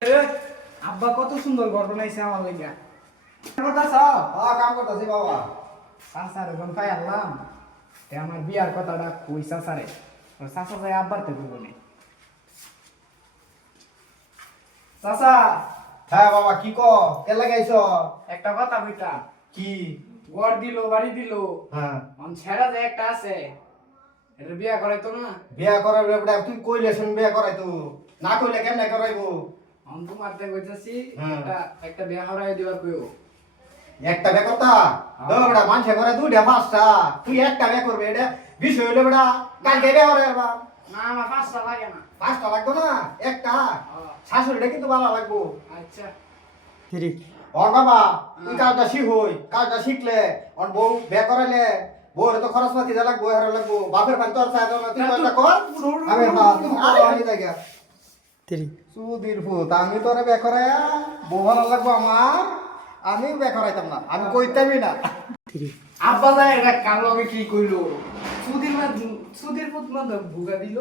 আব্বা কত সুন্দর ঘর বানাইছে আমার লাগা। কাম করতেছি বাবা। চাচার এখন পাই আনলাম আমার বিয়ার কথাটা কই চাচারে, চাচা যাই আব্বার তো বলবো নি। চাচা হ্যাঁ বাবা, কি কে লাগাইছ? একটা কথা বইটা, কি? ঘর দিল বাড়ি দিল, হ্যাঁ, ছেড়া যে একটা আছে এটা বিয়া করে তো না। বিয়া করার ব্যাপারে তুই কইলে শুন, বিয়া করাই তো না কইলে কেমনে করাইবো? আমি তোমার থেকে কইতাছি হ্যাঁ। একটা বিয়া করাই দিবার কইও। একটা বিয়া করতা বেটা মানুষে করে দুইটা পাঁচটা, তুই একটা বিয়া করবে এটা বিষয় হইলো বেটা। কালকে বিয়া করে আরবা। না আমার পাঁচটা লাগে না। পাঁচটা লাগতো না, একটা হ্যাঁ। শাশুড়িটা কিন্তু ভালো লাগবো। আচ্ছা ও বাবা, তুই কাজটা শিখই, কাজটা শিখলে ওর বউ বিয়া করাইলে বউর তো খরচ পাতি যা লাগবো হারা লাগবো, বাপের পান তো আর চাই না, তুই কাজটা কর। আমি আমি জায়গা সুধীর ভূত, আমি তোরে বিয়া করাইয়া বউ ভালো লাগবো আমার, আমি বিয়া করাইতাম না, আমি কইতামই না। আব্বা যায় এটা কালো আমি কি কইলো সুধীর পুত মা ভুগা দিল।